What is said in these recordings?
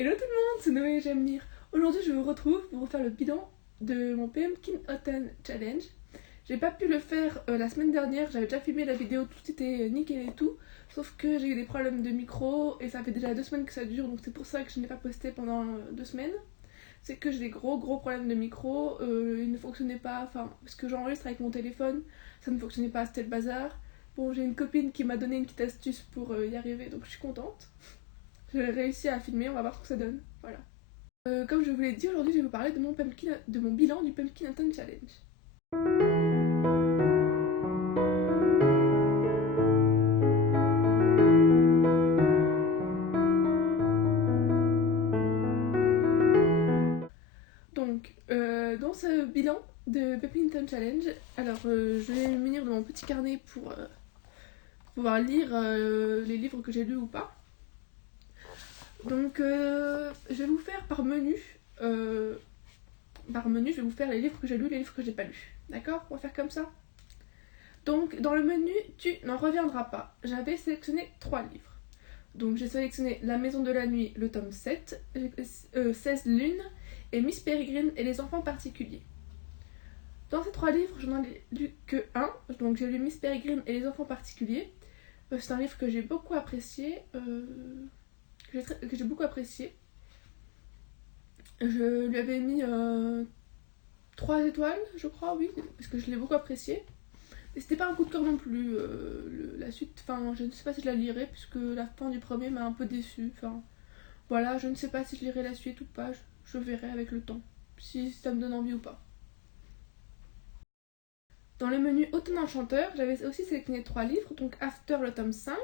Hello tout le monde, c'est Noé et j'aime lire. Aujourd'hui je vous retrouve pour vous faire le bilan de mon Pumpkin Autumn Challenge. J'ai pas pu le faire la semaine dernière, j'avais déjà filmé la vidéo, tout était nickel et tout. Sauf que j'ai eu des problèmes de micro et ça fait déjà 2 semaines que ça dure, donc c'est pour ça que je n'ai pas posté pendant 2 semaines. C'est que j'ai des gros problèmes de micro, il ne fonctionnait pas, enfin parce que j'enregistre avec mon téléphone, ça ne fonctionnait pas, c'était le bazar. Bon, j'ai une copine qui m'a donné une petite astuce pour y arriver, donc je suis contente. J'ai réussi à filmer, on va voir ce que ça donne. Voilà. Comme je vous l'ai dit, aujourd'hui je vais vous parler de mon bilan du Pumpkin Autumn Challenge. Donc, dans ce bilan de Pumpkin Autumn Challenge, alors je vais me munir de mon petit carnet pour pouvoir lire les livres que j'ai lus ou pas. Donc, je vais vous faire par menu. Je vais vous faire les livres que j'ai lus, les livres que j'ai pas lus. D'accord? On va faire comme ça. Donc, dans le menu, tu n'en reviendras pas. J'avais sélectionné 3 livres. Donc, j'ai sélectionné La Maison de la Nuit, le tome 7, 16 lunes, et Miss Peregrine et les enfants particuliers. Dans ces 3 livres, je n'en ai lu que un. Donc, j'ai lu Miss Peregrine et les enfants particuliers. C'est un livre que j'ai beaucoup apprécié. Que j'ai beaucoup apprécié. Je lui avais mis 3 étoiles, je crois, oui, parce que je l'ai beaucoup apprécié. Et c'était pas un coup de cœur non plus, la suite, enfin je ne sais pas si je la lirai puisque la fin du premier m'a un peu déçue, enfin voilà, je ne sais pas si je lirai la suite ou pas, je verrai avec le temps, si ça me donne envie ou pas. Dans le menu Automne Enchanteur, j'avais aussi sélectionné 3 livres, donc After le tome 5,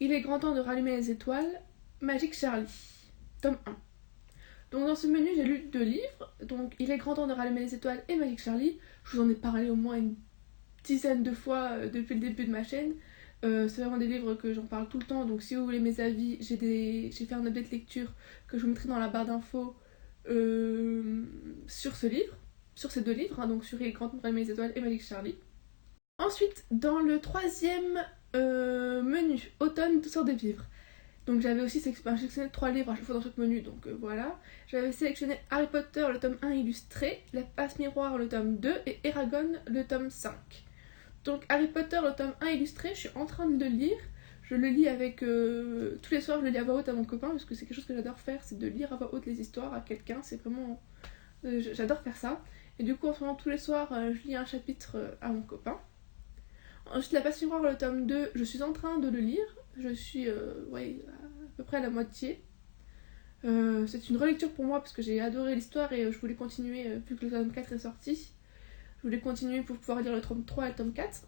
Il est grand temps de rallumer les étoiles, Magic Charlie, tome 1. Donc dans ce menu j'ai lu 2 livres, donc Il est grand temps de rallumer les étoiles et Magic Charlie, je vous en ai parlé au moins une dizaines de fois depuis le début de ma chaîne. C'est vraiment des livres que j'en parle tout le temps, donc si vous voulez mes avis, j'ai fait un update lecture que je vous mettrai dans la barre d'infos sur ce livre, sur ces 2 livres, hein, donc sur Les Grandes Murailles mes étoiles et Malik Charlie. Ensuite, dans le troisième menu, Automne, douceur de vivre. Donc j'avais aussi sélectionné 3 livres à chaque fois dans chaque menu, donc voilà. J'avais sélectionné Harry Potter, le tome 1 illustré, La Passe Miroir, le tome 2 et Eragon, le tome 5. Donc Harry Potter, le tome 1 illustré, je suis en train de le lire. Je le lis avec... tous les soirs, je le lis à voix haute à mon copain, parce que c'est quelque chose que j'adore faire, c'est de lire à voix haute les histoires à quelqu'un. C'est vraiment... j'adore faire ça. Et du coup, en ce moment, tous les soirs, je lis un chapitre à mon copain. Ensuite, La Passe Miroir, le tome 2, je suis en train de le lire. Je suis ouais, à peu près à la moitié. C'est une relecture pour moi, parce que j'ai adoré l'histoire et je voulais continuer, vu que le tome 4 est sorti. Je voulais continuer pour pouvoir lire le tome 3 et le tome 4.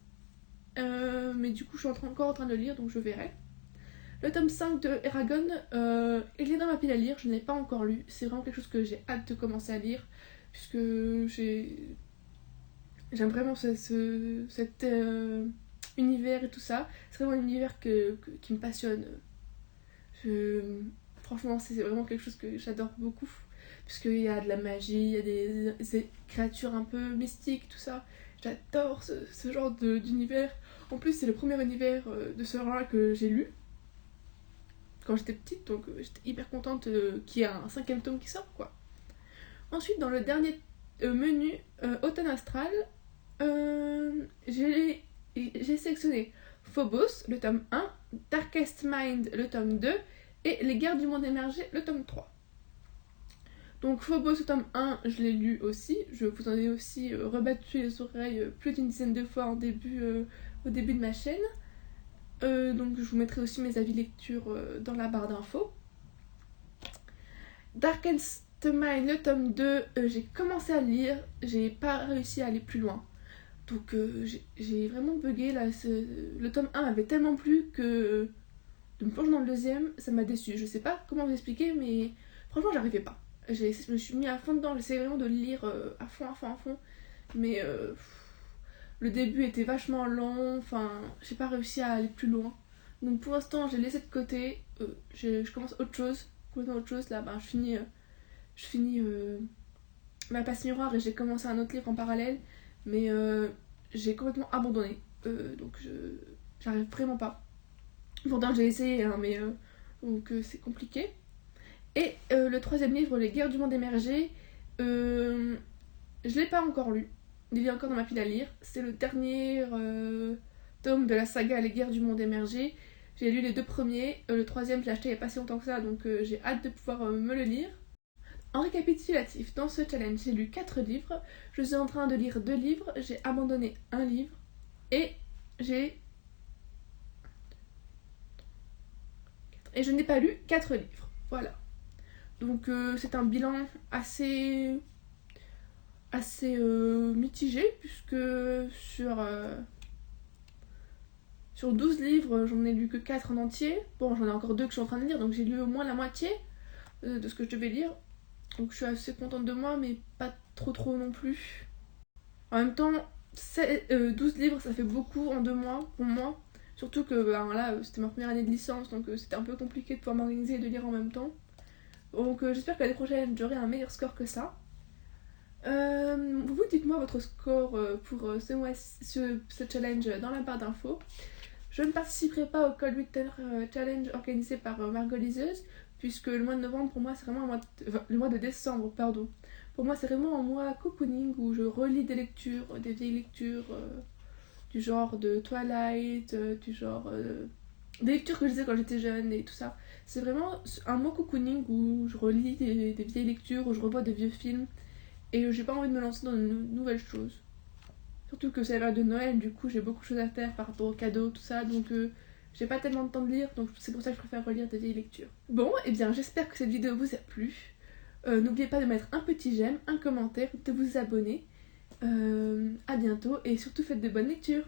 Mais du coup, je suis encore en train de le lire, donc je verrai. Le tome 5 de Eragon, il est dans ma pile à lire, je ne l'ai pas encore lu. C'est vraiment quelque chose que j'ai hâte de commencer à lire, puisque j'aime vraiment cet univers et tout ça. C'est vraiment un univers qui me passionne. Je... Franchement, c'est vraiment quelque chose que j'adore beaucoup, puisqu'il y a de la magie, il y a des créatures un peu mystiques, tout ça. J'adore ce genre d'univers. En plus, c'est le premier univers de ce genre-là que j'ai lu quand j'étais petite, donc j'étais hyper contente qu'il y ait un 5e tome qui sort, quoi. Ensuite, dans le dernier menu Automne Astral, j'ai sélectionné Phobos, le tome 1, Darkest Mind, le tome 2, et Les Guerres du Monde Émergé, le tome 3. Donc Phobos, le tome 1, je l'ai lu aussi. Je vous en ai aussi rebattu les oreilles plus d'une dizaine de fois au début de ma chaîne. Donc je vous mettrai aussi mes avis lecture dans la barre d'infos. Darkest Mind, le tome 2, j'ai commencé à lire, j'ai pas réussi à aller plus loin. Donc j'ai vraiment bugué là. Le tome 1 m'avait tellement plu que de me plonger dans le deuxième, ça m'a déçu. Je sais pas comment vous expliquer, mais franchement, j'arrivais pas. Je me suis mis à fond dedans, j'essayais vraiment de le lire à fond, à fond, à fond. Mais le début était vachement long, enfin, j'ai pas réussi à aller plus loin. Donc pour l'instant, j'ai laissé de côté. Je commence autre chose, complètement autre chose. Là, ben, je finis Ma Passe Miroir et j'ai commencé un autre livre en parallèle. Mais j'ai complètement abandonné. Donc j'arrive vraiment pas. Pourtant j'ai essayé, hein, mais donc c'est compliqué. Et le troisième livre, Les Guerres du monde émergé, je l'ai pas encore lu. Il est encore dans ma pile à lire. C'est le dernier tome de la saga Les Guerres du monde émergé. J'ai lu les deux premiers. Le troisième, je l'ai acheté il n'y a pas si longtemps que ça, donc j'ai hâte de pouvoir me le lire. En récapitulatif, dans ce challenge, j'ai lu 4 livres. Je suis en train de lire 2 livres. J'ai abandonné un livre. Et j'ai... Et je n'ai pas lu 4 livres. Voilà. Donc c'est un bilan assez mitigé, puisque sur 12 livres, j'en ai lu que 4 en entier. Bon, j'en ai encore 2 que je suis en train de lire, donc j'ai lu au moins la moitié de ce que je devais lire. Donc je suis assez contente de moi, mais pas trop non plus. En même temps, 12 livres, ça fait beaucoup en 2 mois pour moi. Surtout que ben, là, c'était ma première année de licence, donc c'était un peu compliqué de pouvoir m'organiser et de lire en même temps. Donc j'espère que l'année prochaine, j'aurai un meilleur score que ça. Vous dites-moi votre score pour ce challenge dans la barre d'infos. Je ne participerai pas au Cold Winter Challenge organisé par Margot Liseuse, puisque le mois de novembre pour moi c'est vraiment un mois le mois de décembre, pardon. Pour moi c'est vraiment un mois cocooning où je relis des lectures, des vieilles lectures du genre de Twilight, du genre des lectures que je lisais quand j'étais jeune et tout ça. C'est vraiment un mois cocooning où je relis des vieilles lectures, où je revois des vieux films et j'ai pas envie de me lancer dans de nouvelles choses. Surtout que c'est l'heure de Noël, du coup j'ai beaucoup de choses à faire par rapport aux cadeaux, tout ça, donc j'ai pas tellement de temps de lire, donc c'est pour ça que je préfère relire des vieilles lectures. Bon, et bien j'espère que cette vidéo vous a plu. N'oubliez pas de mettre un petit j'aime, un commentaire, de vous abonner. À bientôt et surtout faites de bonnes lectures.